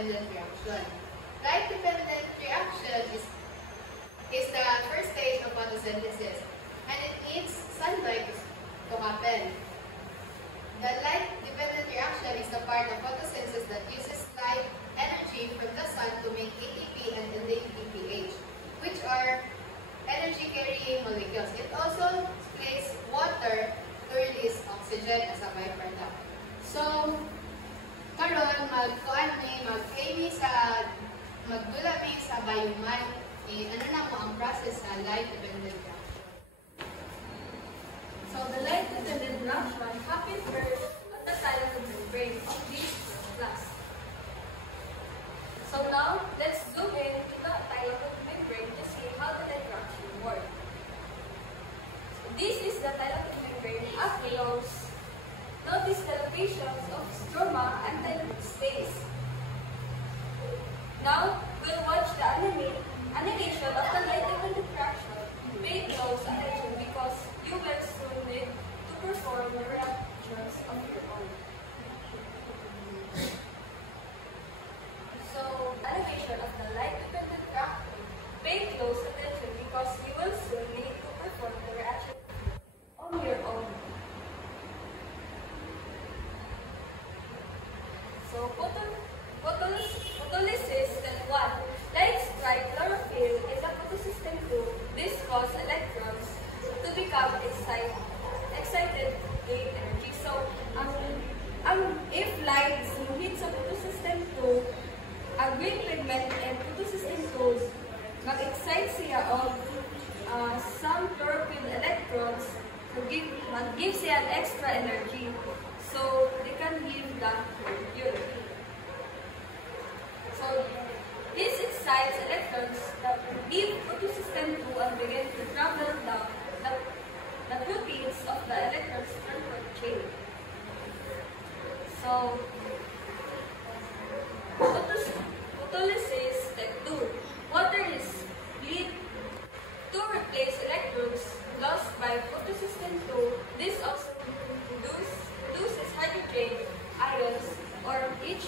light-dependent reaction. Light-dependent reaction is the first stage of photosynthesis, and it needs sunlight to happen. The light-dependent reaction is the part of photosynthesis that uses light energy from the sun to make ATP and NADPH, which are energy-carrying molecules. It also displays water to release oxygen as a byproduct. So, karon magdula mi sa bayuman, ano na mo ang process sa light-dependent reaction. So the light-dependent reaction happens first at the thylakoid membrane of this class. So now, let's zoom in to the thylakoid membrane to see how the light reaction works. So this is the thylakoid membrane as follows. Notice the locations of stroma and thylakoid space. Now, we'll watch the animation of the light-dependent reaction. Pay close attention because you will soon need to perform the reactions on your own. So, animation of the light-dependent reaction. Pay close attention because you will soon need to perform the reaction on your own. So, photolysis step 1. Light strike chlorophyll in the photosystem 2. This causes electrons to become excited gain energy. So, if light hits sa photosystem 2, ang green pigment in photosystem 2 mag-excite siya of some chlorophyll electrons to give siya an extra energy. So, they can give the molecule. So, this excites electrons that leave photosystem 2 and begin to travel down the proteins of the electrons transport chain. So, photolysis step 2. Water is split to replace electrons lost by photosystem 2. This also produces hydrogen ions or H+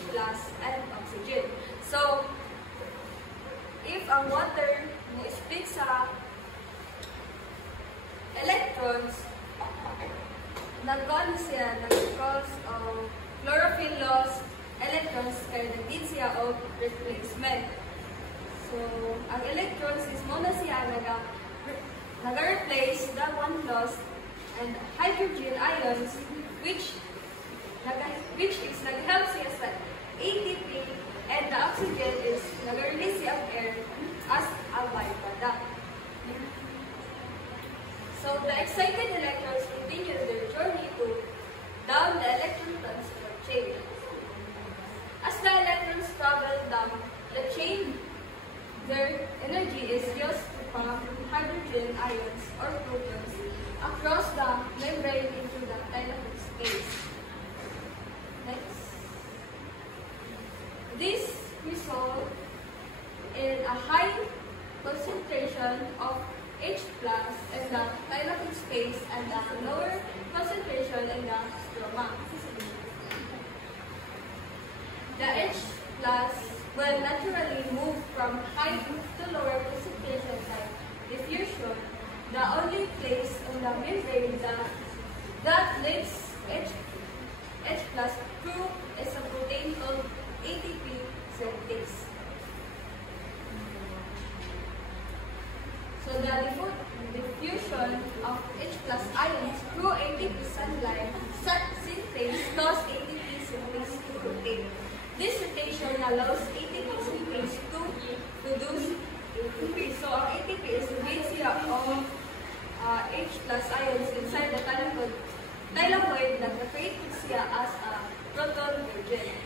and oxygen. So, if ang water split sa electrons, nag-cause siya, nag-cause of chlorophyll loss, electrons, kaya nag-need siya of replacement. So, ang electrons is muna siya nag-replace the one lost, and hydrogen ions, which is nag-help siya sa ATP, and the oxygen is nag-release siya of air as a byproduct. So, the excited electrons continue their journey down the electron transport chain. As the electrons travel down the chain, their energy is used to pump hydrogen ions or protons across the membrane into the thylakoid space. Next. This results in a high concentration of H+ in the thylakoid space and a lower concentration in the stroma. The H+ will naturally move from high to lower concentration by diffusion. The only place on the membrane that leaves H+ through is a protein called ATP synthase. So the diffusion of H+ ions through ATP sunlight synthase causes ATP synthase to rotate. This rotation allows ATP synthase to produce ATP. So ang ATP is the ratio of H+ ions inside the thylakoid that creates siya as a proton gradient.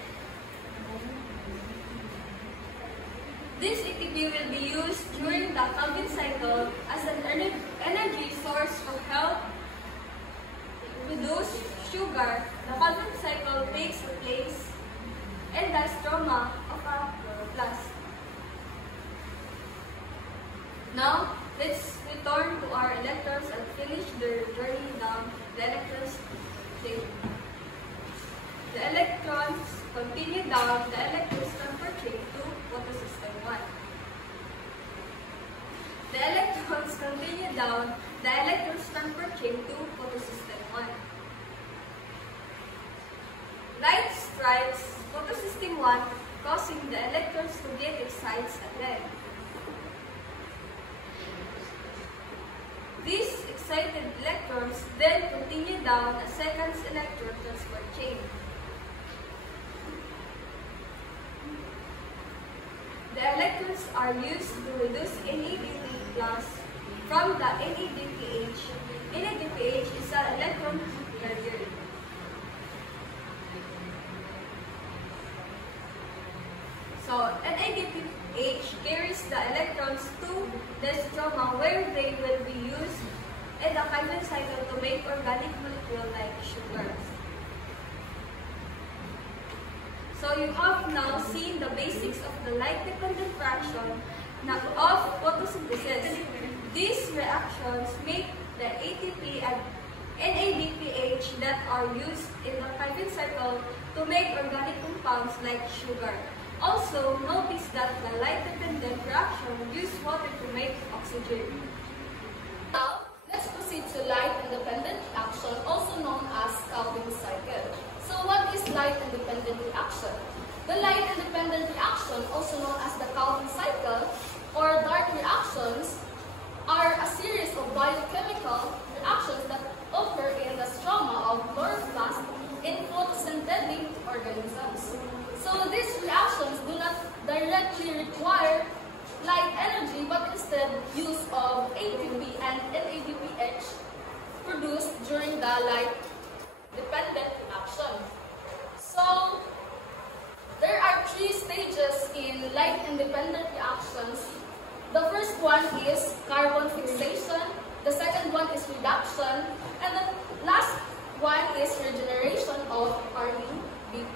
This ATP will be used during the Calvin cycle as an energy source to help reduce sugar. The Calvin cycle takes place in the stroma of a chloroplast. Now, let's return to our electrons and finish their journey down the electrons chain. The electrons continue down the electrons transport down the electrons transfer chain to photosystem 1. Light strikes photosystem 1, causing the electrons to get its sides again. These excited electrons then continue down a second electron transfer chain. The electrons are used to reduce NADP plus from the NADPH. NADPH is an electron carrier. So, NADPH carries the electrons to the stroma where they will be used in the Calvin cycle to make organic molecule like sugars. So you have now seen the basics of the light-dependent reaction of photosynthesis. These reactions make the ATP and NADPH that are used in the Calvin cycle to make organic compounds like sugar. Also, notice that the light-dependent reaction uses water to make oxygen. Now, let's proceed to light-independent reaction, also known as Calvin cycle. So what is light-independent reaction? The light-independent reaction, also known as the Calvin cycle, or dark reactions, are a series of biochemical reactions that occur in the stroma of chloroplast in photosynthetic organisms. So these reactions do not directly require light energy, but instead use of ATP and NADPH produced during the light-dependent reaction. So there are 3 stages in light-independent reactions. The first one is carbon fixation, the second one is reduction, and the last one is regeneration of REBP.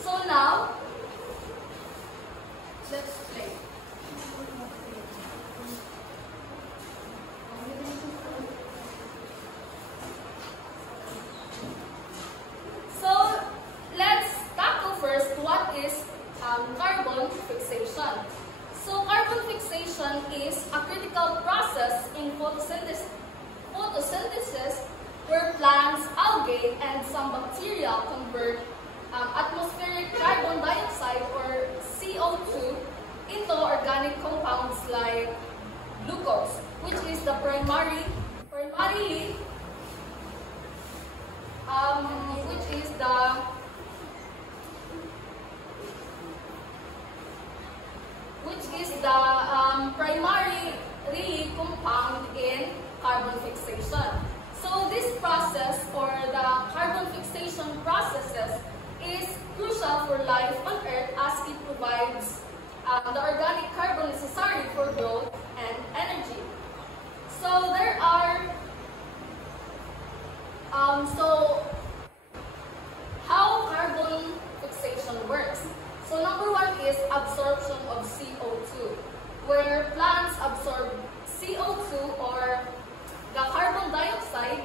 So now, let's play. So let's tackle first what is carbon fixation. So carbon fixation is a critical process in photosynthesis where plants, algae, and some bacteria convert atmospheric carbon dioxide or CO2 into organic compounds like glucose, which is the primarily compound in carbon fixation. So this process, or the carbon fixation processes, is crucial for life on Earth as it provides the organic carbon necessary for growth and energy. So there are, so how carbon fixation works. So number 1 is absorption of CO2, where plants absorb CO2 or the carbon dioxide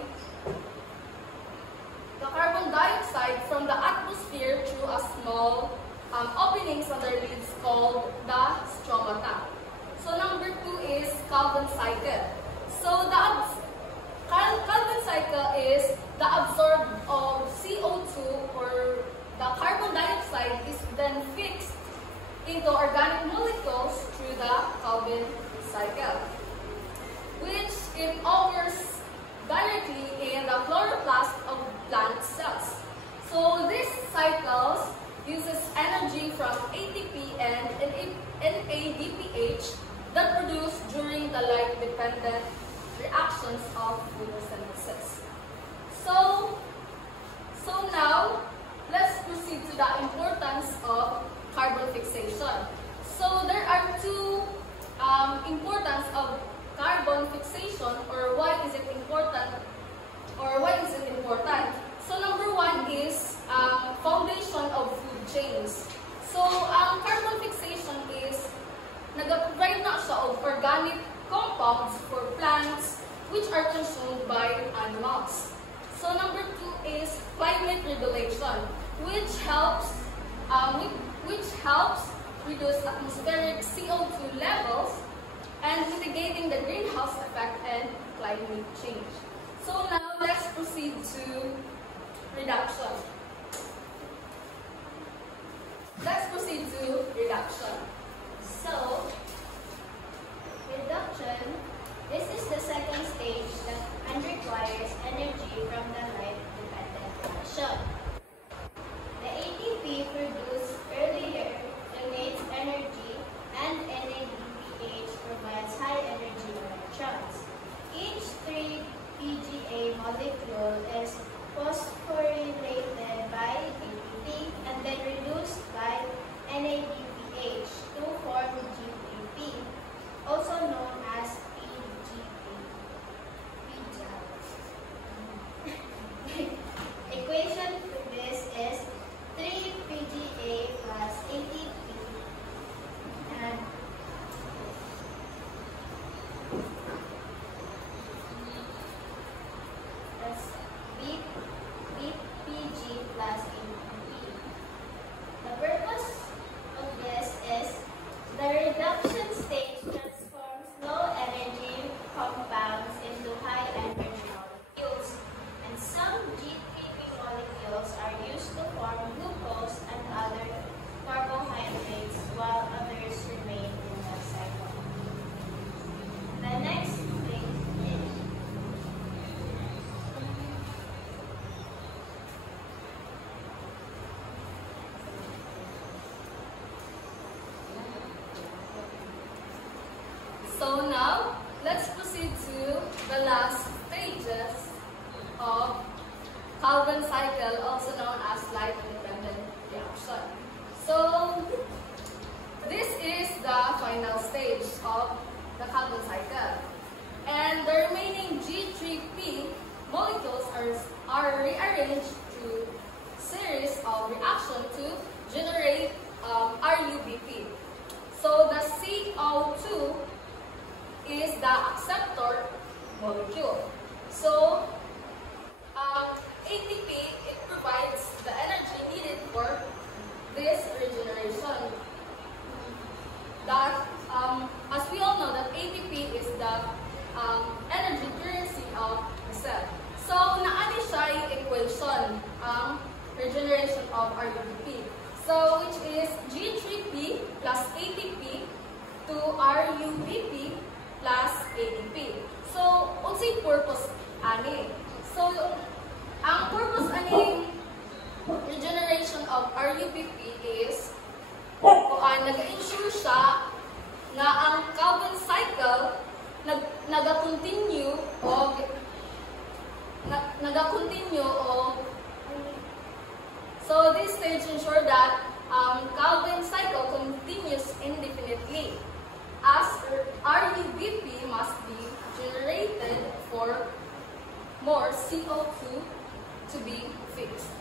from the atmosphere through a small openings on their leaves called the stromata. So number 2 is Calvin cycle. So the Calvin cycle is the absorb of CO2 or the carbon dioxide is then fixed into organic molecules through the Calvin cycle, which it occurs directly in the chloroplast of plant cells. So these cycles uses energy from ATP and NADPH that produced during the light-dependent reactions of photosynthesis. So now let's proceed to the importance of carbon fixation. So there are 2 importance of carbon fixation, or why is it important, So number 1 is foundation of food chains. So carbon fixation is nag-provide na siya of organic compounds for plants which are consumed by animals. So number 2 is climate regulation, which helps reduce atmospheric CO2 levels and mitigating the greenhouse effect and climate change. So now let's proceed to reduction. Let's proceed to reduction. So, reduction, this is the second stage and requires energy from the light-dependent reaction. The ATP produced earlier donates energy and NADPH provides high-energy electrons. Each 3-PGA molecule is phosphorylated by ATP and then reduced by NADPH to form GAP, also known as PGA. Equation to this is 3-PGA plus ATP and BPG plus ATP. The purpose of this is the reduction stage transforms low-energy compounds into high-energy molecules, and some G3P molecules are used to form glucose and other carbohydrates, while others remain in the cycle. The next thing is So now, let's proceed to the last stages of Calvin cycle, also known as light-dependent reaction. So, this is the final stage of the Calvin cycle. And the remaining G3P molecules are rearranged to series of reaction to generate RUBP. So, the CO2 is the acceptor molecule. So, ATP, it provides the energy needed for this regeneration. That, as we all know, that ATP is the energy currency of the cell. So, naani siya yung equation, regeneration of RUBP. So, which is G3P plus ATP to RUBP plus ATP. So, unsay purpose ani? So, ang purpose ani regeneration of RUBP is nag-ensure siya na ang Calvin cycle nag-continue o so this stage ensure that Calvin cycle continues indefinitely, as RUBP must be generated for more CO2 to be fixed.